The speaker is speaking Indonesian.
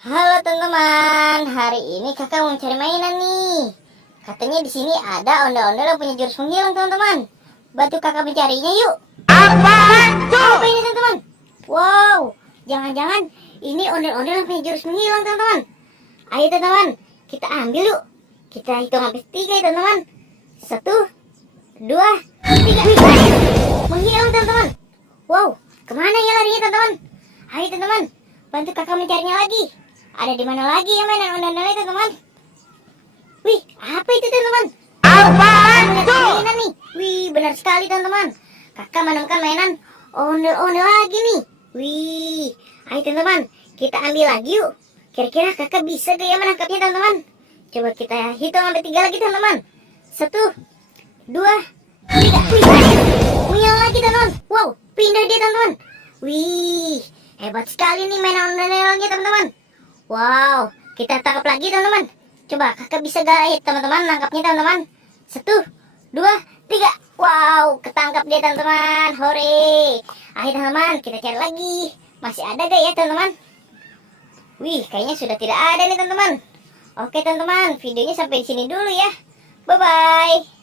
Halo teman-teman, hari ini kakak mau cari mainan nih. Katanya di sini ada ondel-ondel yang punya jurus menghilang teman-teman. Bantu kakak mencarinya yuk. Apa ini teman-teman? Wow, jangan-jangan ini ondel-ondel yang punya jurus menghilang teman-teman. Ayo teman-teman, kita ambil yuk. Kita hitung sampai 3 ya teman-teman. 1, 2, 3. Menghilang teman-teman. Wow, kemana ya larinya teman-teman? Ayo teman-teman, bantu kakak mencarinya lagi. Ada di mana lagi ya mainan ondel-ondel itu teman? Wih, apa itu teman-teman? Mainan nih. Wih, benar sekali teman-teman. Kakak menemukan mainan ondel-ondel lagi nih. Wih, ayo teman-teman, kita ambil lagi yuk. Kira-kira kakak bisa gak ya menangkapnya teman-teman? Coba kita hitung sampai 3 lagi teman-teman. 1, 2, 3. Wih, menyala lagi teman-teman. Wow, pindah dia teman-teman. Wih, hebat sekali nih mainan ondel-ondelnya teman-teman. Wow, kita tangkap lagi teman-teman. Coba kakak bisa gak teman-teman nangkapnya teman-teman? 1, 2, 3. Wow, ketangkap dia teman-teman. Hore. Ayo teman-teman, kita cari lagi. Masih ada gak ya teman-teman? Wih, kayaknya sudah tidak ada nih teman-teman. Oke teman-teman, videonya sampai di sini dulu ya. Bye-bye.